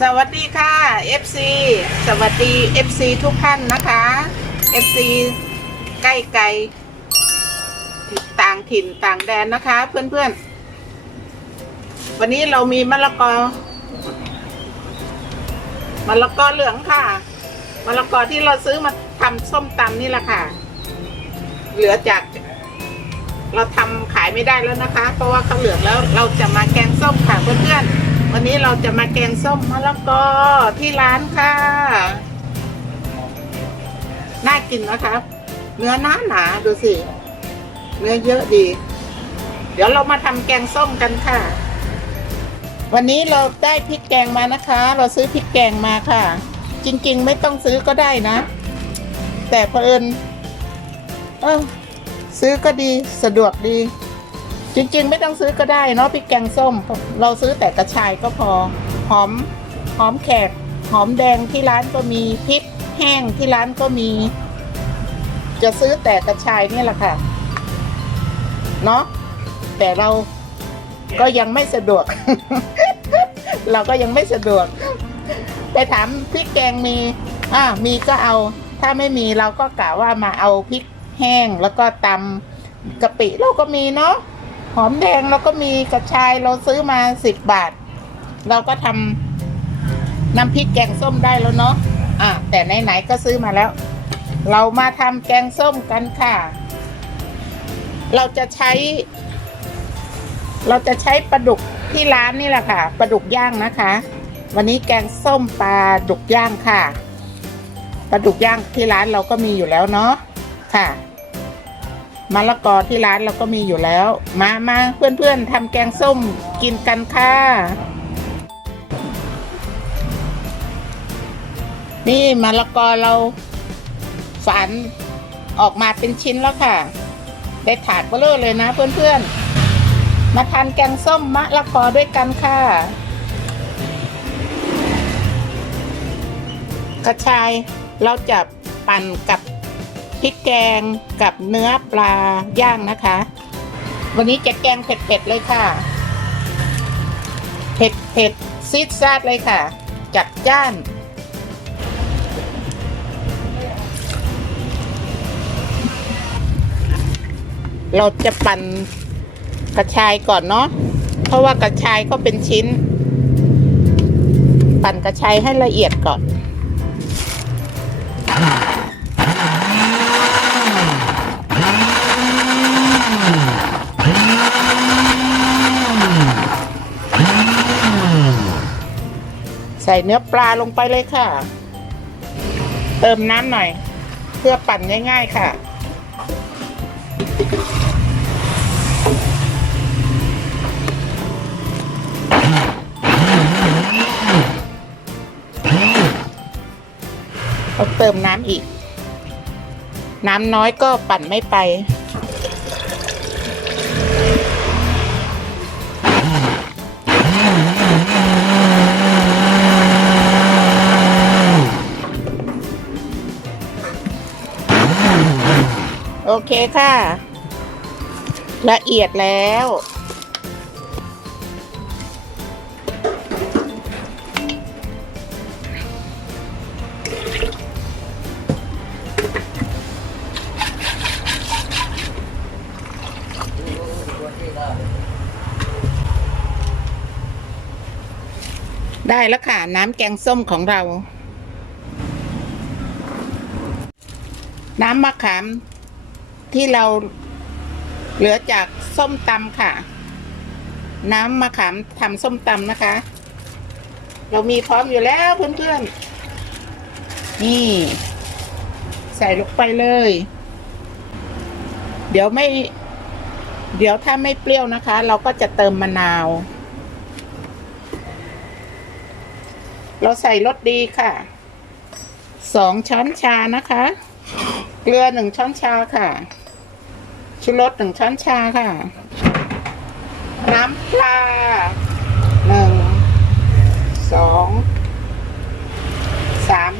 สวัสดีค่ะ FC สวัสดี FC ทุกท่านนะคะ FC ใกล้ไกลต่างถิ่นต่างแดนนะคะ เพื่อนๆ วันนี้เรามีมะละกอมะละกอเหลืองค่ะมะละกอที่เราซื้อมาทำส้มตำนี่แหละค่ะ เหลือจาก เราทำขายไม่ได้แล้วนะคะ เพราะว่าเขาเหลืองแล้วเราจะมาแกงส้มค่ะเพื่อนๆ วันนี้เราจะมาแกงส้มมะละกอที่ร้านค่ะ น่ากินนะครับ เนื้อหนาหนาดูสิ เนื้อเยอะดี เดี๋ยวเรามาทำแกงส้มกันค่ะ วันนี้เราได้พริกแกงมานะคะ เราซื้อพริกแกงมาค่ะ จริงๆไม่ต้องซื้อก็ได้นะ แต่เพอิญเออซื้อก็ดีสะดวกดี จริงๆ ไม่ต้องซื้อก็ได้เนาะพริกแกงส้ม เราซื้อแต่กระชายก็พอ หอมหอมแขก หอมแดงที่ร้านก็มีพริกแห้งที่ร้านก็มี จะซื้อแต่กระชายนี่แหละค่ะเนาะแต่เราก็ยังไม่สะดวก เราก็ยังไม่สะดวก ไปถามพริกแกงมีอ่ามีก็เอา ถ้าไม่มีเราก็กะว่ามาเอาพริกแห้งแล้วก็ตำกะปิเราก็มีเนาะ หอมแดงเราก็มีกระชายเราซื้อมาสิบบาท เราก็ทำน้ำพริกแกงส้มได้แล้วเนาะอะแต่ไหนๆก็ซื้อมาแล้ว เรามาทำแกงส้มกันค่ะ เราจะใช้ เราจะใช้ปลาดุกที่ร้านนี่แหละค่ะปลาดุกย่างนะคะ วันนี้แกงส้มปลาดุกย่างค่ะปลาดุกย่างที่ร้านเราก็มีอยู่แล้วเนาะค่ะ มะละกอที่ร้านเราก็มีอยู่แล้ว มามาเพื่อนๆทำแกงส้มกินกันค่ะ นี่มะละกอเราฝันออกมาเป็นชิ้นแล้วค่ะ ได้ถาดเบลอเลยนะเพื่อนๆ มาทานแกงส้มมะละกอด้วยกันค่ะ กระชายเราจะปั่นกับ พริกแกงกับเนื้อปลาย่างนะคะ วันนี้จะแกงเผ็ดๆเลยค่ะเผ็ดเผ็ดๆซีดซาดเลยค่ะ จัดจ้านเราจะปั่นกระชายก่อนเนาะ เพราะว่ากระชายก็เป็นชิ้น ปั่นกระชายให้ละเอียดก่อน ส่เนื้อปลาลงไปเลยค่ะ เติมน้ำหน่อย เพื่อปั่นง่ายๆค่ะ ต้องเติมน้ำอีก น้ำน้อยก็ปั่นไม่ไป โอเคค่ะ ละเอียดแล้ว ได้แล้วค่ะ น้ำแกงส้มของเรา น้ำมะขาม ที่เราเหลือจากส้มตำค่ะ น้ำมะขามทำส้มตำนะคะ เรามีพร้อมอยู่แล้วเพื่อนๆ นี่ ใส่ลงไปเลย เดี๋ยวไม่ เดี๋ยวถ้าไม่เปรี้ยวนะคะ เราก็จะเติมมะนาว เราใส่รสดีค่ะสองช้อนชานะคะ เกลือหนึ่งช้อนชาค่ะ ชูรสหนึ่งช้อนชาค่ะ น้ำปลาหนึ่งสองสาม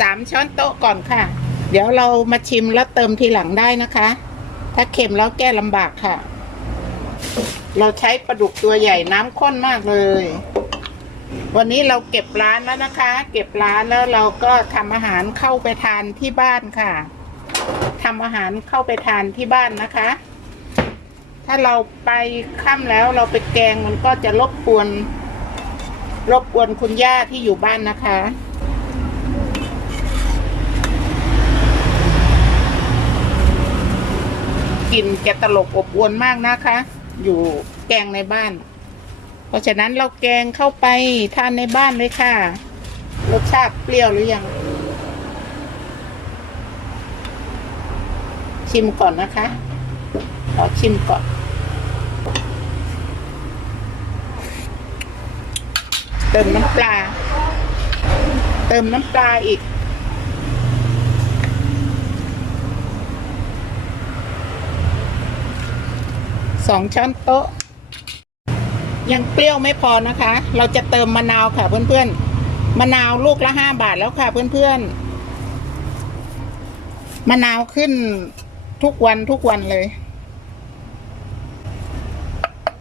สามช้อนโต๊ะก่อนค่ะ เดี๋ยวเรามาชิมแล้วเติมทีหลังได้นะคะ ถ้าเค็มแล้วแก้ลำบากค่ะ เราใช้ปลาดุกตัวใหญ่น้ำข้นมากเลย วันนี้เราเก็บร้านแล้วนะคะ เก็บร้านแล้วเราก็ทำอาหารเข้าไปทานที่บ้านค่ะ ทำอาหารเข้าไปทานที่บ้านนะคะ ถ้าเราไปค่ำแล้วเราไปแกงมันก็จะรบกวน รบกวนคุณย่าที่อยู่บ้านนะคะกลิ่นแกตลบอบอวนมากนะคะ อยู่แกงในบ้าน เพราะฉะนั้นเราแกงเข้าไปทานในบ้านเลยค่ะ รสชาติเปรี้ยวหรือยัง ชิมก่อนนะคะขอชิมก่อน เติมน้ำปลา เติมน้ำปลาอีก สองช้อนโต๊ะ ยังเปรี้ยวไม่พอนะคะ เราจะเติมมะนาวค่ะเพื่อนๆ มะนาวลูกละห้าบาทแล้วค่ะเพื่อนๆ มะนาวขึ้น ทุกวันทุกวันเลย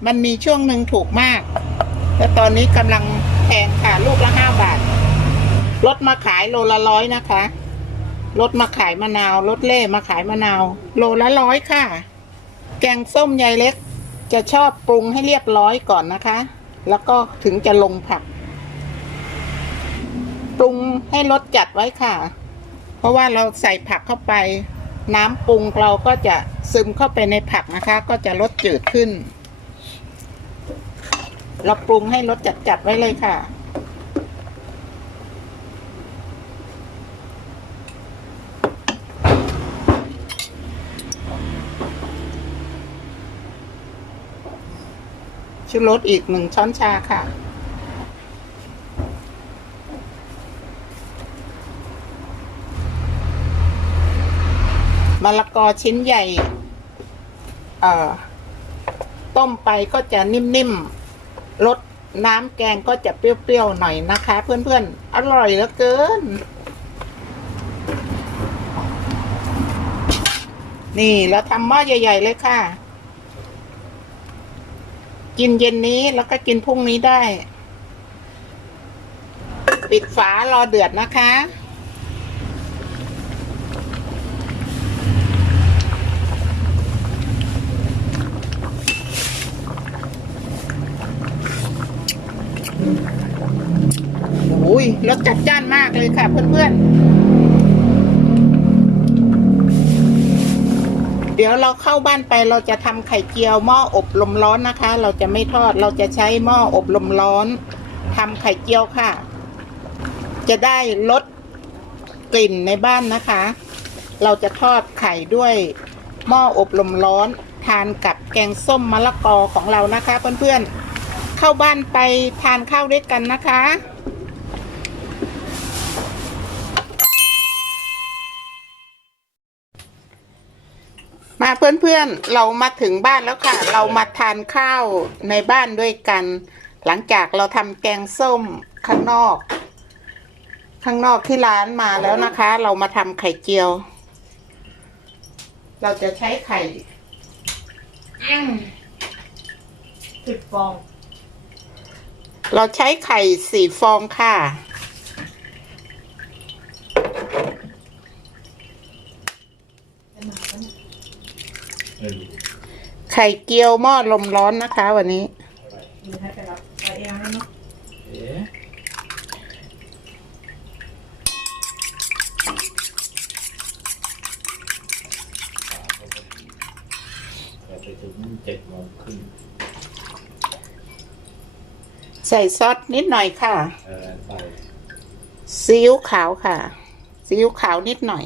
มันมีช่วงหนึ่งถูกมาก แต่ตอนนี้กำลังแพงค่ะ ลูกละห้าบาท รถมาขายโลละร้อยนะคะ รถมาขายมะนาว รถเล่มาขายมะนาว โลละร้อยค่ะ แกงส้มยายเล็ก จะชอบปรุงให้เรียบร้อยก่อนนะคะ แล้วก็ถึงจะลงผัก ปรุงให้รสจัดไว้ค่ะ เพราะว่าเราใส่ผักเข้าไป น้ำปรุงเราก็จะซึมเข้าไปในผักนะคะ ก็จะลดจืดขึ้น เราปรุงให้รสจัดๆไว้เลยค่ะชูรสอีกหนึ่งช้อนชาค่ะ มะละกอชิ้นใหญ่ เอ่อ ต้มไปก็จะนิ่มๆรสน้ำแกงก็จะเปรี้ยวๆหน่อยนะคะ เพื่อนๆ อร่อยเหลือเกิน นี่เราทำหม้อใหญ่ ๆ เลยค่ะ กินเย็นนี้แล้วก็กินพรุ่งนี้ได้ ปิดฝารอเดือดนะคะ อ้ยรสจัดจ้านมากเลยค่ะเพื่อนๆ เดี๋ยวเราเข้าบ้านไปเราจะทำไข่เจียวหม้ออบลมร้อนนะคะ เราจะไม่ทอดเราจะใช้หม้ออบลมร้อนทำไข่เจียวค่ะ จะได้ลดกลิ่นในบ้านนะคะ เราจะทอดไข่ด้วยหม้ออบลมร้อนทานกับแกงส้มมะละกอของเรานะคะ เพื่อนๆ เข้าบ้านไปทานข้าวด้วยกันนะคะ มาเพื่อนๆ เรามาถึงบ้านแล้วค่ะ เรามาทานข้าวในบ้านด้วยกัน หลังจากเราทำแกงส้มข้างนอก ข้างนอกที่ร้านมาแล้วนะคะ เรามาทำไข่เจียว เราจะใช้ไข่อืมสิบฟอง เราใช้ไข่สี่ฟองค่ะ ไข่เจียวหม้อลมร้อนนะคะ วันนี้มีให้ไปรับไปเองแล้วเนาะเอ๊ะแต่ไปถึงเจ็ดโมงครึ่งใส่ซอสนิดหน่อยค่ะเออไปซีอิ๊วขาวค่ะซีอิ๊วขาวนิดหน่อย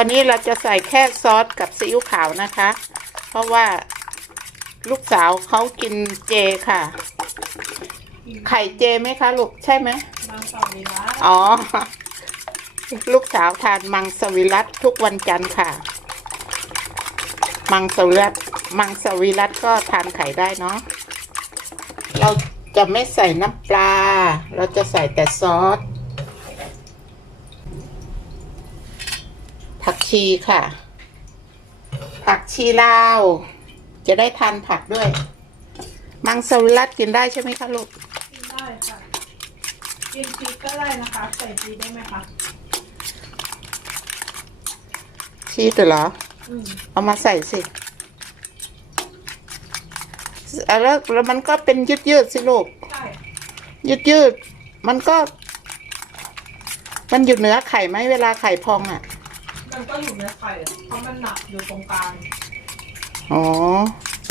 วันนี้เราจะใส่แค่ซอสกับซีอิ๊วขาวนะคะ เพราะว่าลูกสาวเขากินเจค่ะ ไข่เจไหมคะลูกใช่ไหมบางสองเวลาอ๋อ ลูกสาวทานมังสวิรัตทุกวันจันทร์ค่ะ มังสวิรัตมังสวิรัตก็ทานไข่ได้เนาะเราจะไม่ใส่น้ำปลา เราจะใส่แต่ซอส ผัก ชีค่ะ ผักชีลาว จะได้ทานผักด้วย มังสวิรัตกินได้ใช่ไหมคะลูก กินได้ค่ะ กินชีสก็ได้นะคะ ใส่ชีสได้ไหมคะ ชีสเหรออืมเอามาใส่สิอะแล้วแล้วมันก็เป็นยืดยืดๆสิลูก ใช่ ยืดยืดๆมันก็ มันอยู่เหนือไข่ไหมเวลาไข่พองอะ มันก็อยู่ในไข่อะเพราะมันหนักอยู่ตรงกลางอ๋อ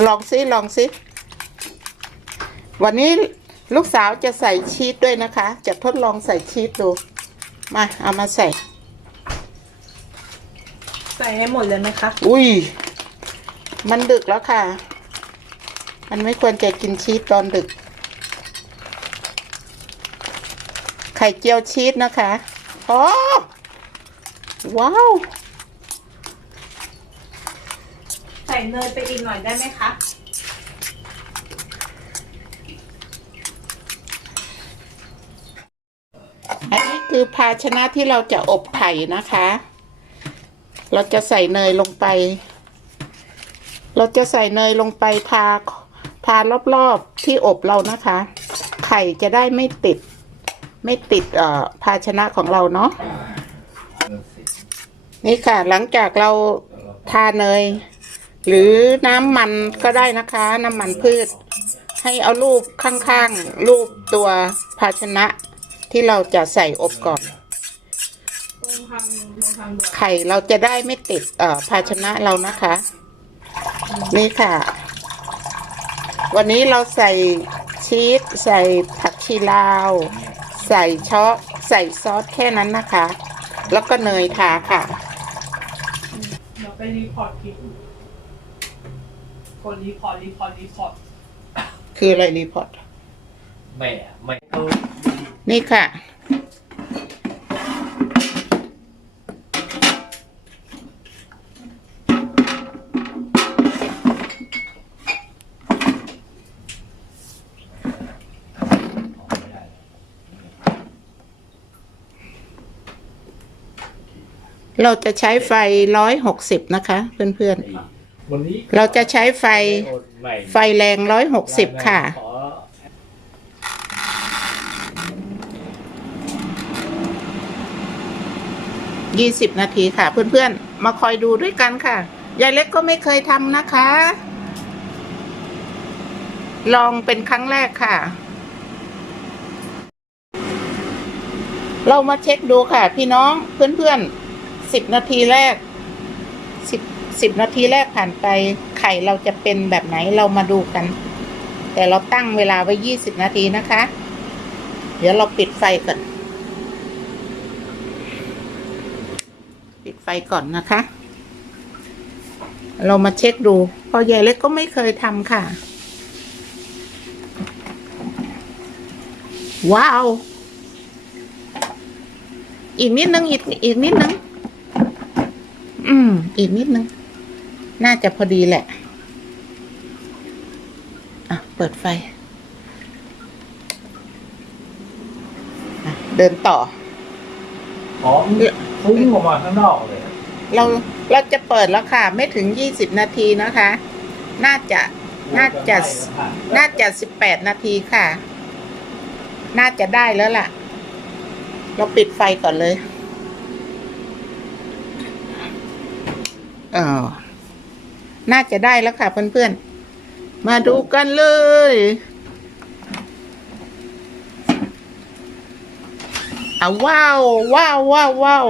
ลองซิลองซิ วันนี้ลูกสาวจะใส่ชีสด้วยนะคะ จะทดลองใส่ชีสดู มา เอามาใส่ ใส่ให้หมดเลยไหมคะอุ้ย มันดึกแล้วค่ะ มันไม่ควรจะกินชีสตอนดึก ไข่เจียวชีสนะคะโอ้ ว้าว ใส่เนยไปอีกหน่อยได้ไหมคะ อันนี้คือภาชนะที่เราจะอบไข่นะคะ เราจะใส่เนยลงไป เราจะใส่เนยลงไปพาพารอบๆที่อบเรานะคะ ไข่จะได้ไม่ติด ไม่ติดเอ่อภาชนะของเราเนาะเออสิ นี่ค่ะ หลังจากเราทาเนย หรือน้ำมันก็ได้นะคะ น้ำมันพืช ให้เอารูปข้างๆ รูปตัวภาชนะที่เราจะใส่อบก่อนไข่เราจะได้ไม่ติดเอ่อภาชนะเรานะคะ นี่ค่ะ วันนี้เราใส่ชีสใส่ผักชีลาว ใส่เชาะใส่ซอสแค่นั้นนะคะ แล้วก็เนยทาค่ะเดี๋ยวไปรีพอร์ตคลิปกดรีพอร์ตรีพอร์ตรีพอร์ตคืออะไรรีพอร์ต ไม่อะไม่เอานี่ค่ะ เราจะใช้ไฟร้อยหกสิบนะคะ เพื่อนวันนี้ๆ เราจะใช้ไฟไม่ไฟแรงร้อยหกสิบค่ะ ขอยี่สิบนาทีค่ะ เพื่อนๆ มาคอยดูด้วยกันค่ะ ยายเล็กก็ไม่เคยทำนะคะ ลองเป็นครั้งแรกค่ะ เรามาเช็คดูค่ะ พี่น้องเพื่อนๆ สิบนาทีแรกสิบสิบนาทีแรกผ่านไปไข่เราจะเป็นแบบไหนเรามาดูกัน แต่เราตั้งเวลาไว้ยี่สิบนาทีนะคะ เดี๋ยวเราปิดไฟก่อน ปิดไฟก่อนนะคะ เรามาเช็คดู พอยายเล็กก็ไม่เคยทำค่ะ ว้าว อีกนิดนึงอีกอีกนิดนึง อืม อีกนิดนึง น่าจะพอดีแหละ อะ เปิดไฟอะเดินต่อของฟุ้งออกมาข้างนอกเลย เรา เราจะเปิดแล้วค่ะ ไม่ถึงยี่สิบนาทีนะคะ น่าจะ น่าจะ น่าจะสิบแปดนาทีค่ะ น่าจะได้แล้วล่ะ เราปิดไฟก่อนเลย เออน่าจะได้แล้วค่ะเพื่อนๆ มาดูกันเลย อะว้าวว้าวว้าวว้าว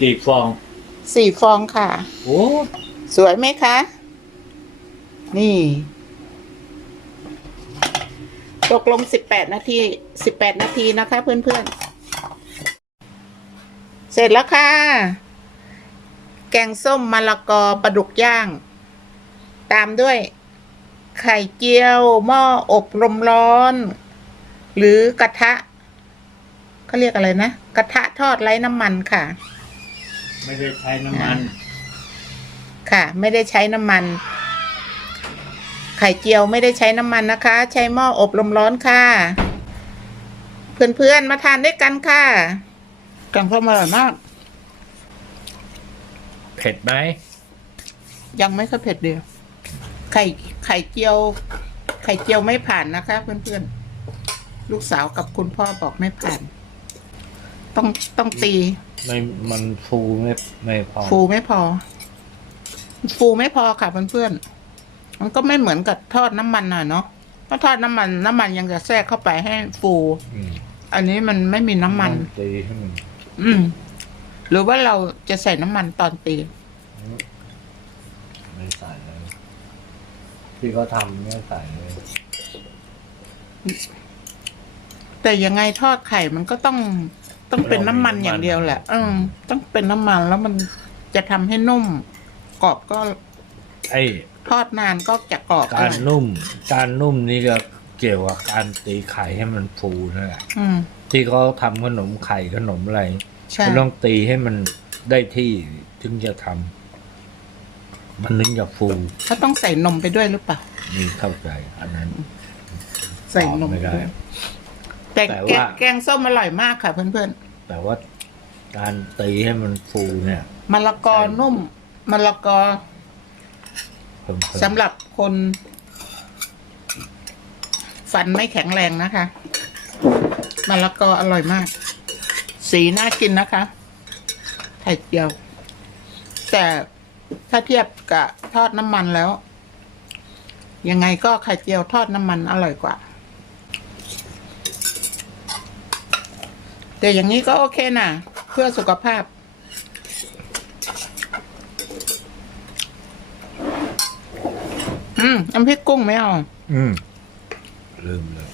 กี่ฟอง สี่ฟองค่ะ โอ้สวยไหมคะ นี่ ตกลงสิบแปดนาทีสิบแปดนาทีนะคะเพื่อนๆ เสร็จแล้วค่ะ แกงส้มมะละกอปลาดุกย่าง ตามด้วย ไข่เจียว หม้ออบลมร้อน หรือกระทะเขาเรียกอะไรนะ กระทะทอดไร้น้ำมันค่ะ ไม่ได้ใช้น้ำมัน ค่ะ ไม่ได้ใช้น้ำมัน ไข่เจียวไม่ได้ใช้น้ำมันนะคะ ใช้หม้ออบลมร้อนค่ะ เพื่อนๆมาทานด้วยกันค่ะแกงส้มอร่อยมากเผ็ดไหมยังไม่ค่อยเผ็ดเดียวไข่ไข่เจียว ไข่เจียวไม่ผ่านนะคะเพื่อนๆ ลูกสาวกับคุณพ่อบอกไม่ผ่าน ต้องต้องตี ไม่มันฟูไม่ไม่พอ ฟูไม่พอ ฟูไม่พอค่ะเพื่อนๆมันก็ไม่เหมือนกับทอดน้ำมันหน่อยเนาะถ้าทอดน้ำมัน น้ำมันยังจะแทรกเข้าไปให้ฟู อืมอันนี้มันไม่มีน้ำมันต้องตีให้มัน อืม หรือว่าเราจะใส่น้ำมันตอนตีไม่ใส่เลยที่เขาทำไม่ใส่เลยแต่ยังไงทอดไข่มันก็ต้องต้องเป็นน้ำมันอย่างเดียวแหละเออต้องเป็นน้ำมันแล้วมันจะทำให้นุ่ม กรอบก็ไอ้ทอดนานก็จะกรอบการออยนุ่ม การนุ่มนี่ก็เกี่ยวกับการตีไข่ให้มันฟูนั่นแหละอืม ที่เขาทำขนมไข่ขนมอะไร ใช่มันต้องตีให้มันได้ที่ถึงจะทำมันถึงจะฟูเขาต้องใส่นมไปด้วยหรือเปล่านี่เข้าใจ อันนั้นใส่นมไม่ไปได้ ด้วยแต่แต่แกว่างแกงส้มอร่อยมากค่ะเพื่อนแต่ว่าการตีให้มันฟูเนี่ยๆมะละกอนุ่มมะละกอเพิ่มๆสำหรับคน ฟันไม่แข็งแรงนะคะมะละกออร่อยมาก สีน่ากินนะคะ ไข่เจียว แต่ถ้าเทียบกับทอดน้ำมันแล้ว ยังไงก็ไข่เจียวทอดน้ำมันอร่อยกว่า แต่อย่างนี้ก็โอเคนะเพื่อสุขภาพ อืมน้ำพริกกุ้งไม่เอา อืมลืมเลย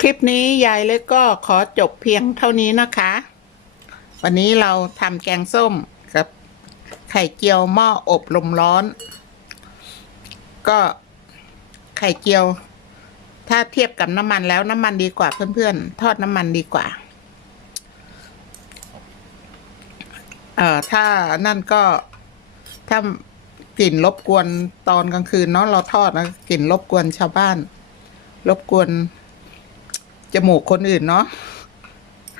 คลิปนี้ยายเล็กก็ขอจบเพียงเท่านี้นะคะ วันนี้เราทำแกงส้มกับไข่เจียวหม้ออบลมร้อน ก็ไข่เจียว ถ้าเทียบกับน้ำมันแล้วน้ำมันดีกว่าเพื่อนๆ ทอดน้ำมันดีกว่า เอ่อถ้านั่นก็ถ้ากลิ่นรบกวนตอนกลางคืนเนาะเราทอดนะกลิ่นรบกวนชาวบ้าน รบกวน จมูกคนอื่นเนาะ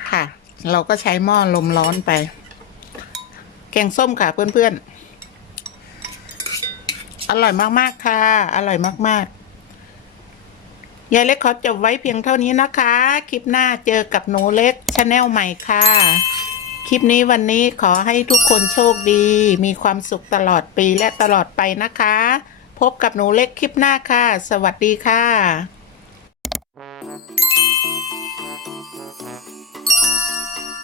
ค่ะ เราก็ใช้หม้อลมร้อนไป แกงส้มค่ะเพื่อนๆ อร่อยมากๆค่ะ อร่อยมากๆ ยายเล็กขอจบไว้เพียงเท่านี้นะคะ คลิปหน้าเจอกับหนูเล็กชาแนลใหม่ค่ะ คลิปนี้วันนี้ขอให้ทุกคนโชคดี มีความสุขตลอดปีและตลอดไปนะคะ พบกับหนูเล็กคลิปหน้าค่ะ สวัสดีค่ะ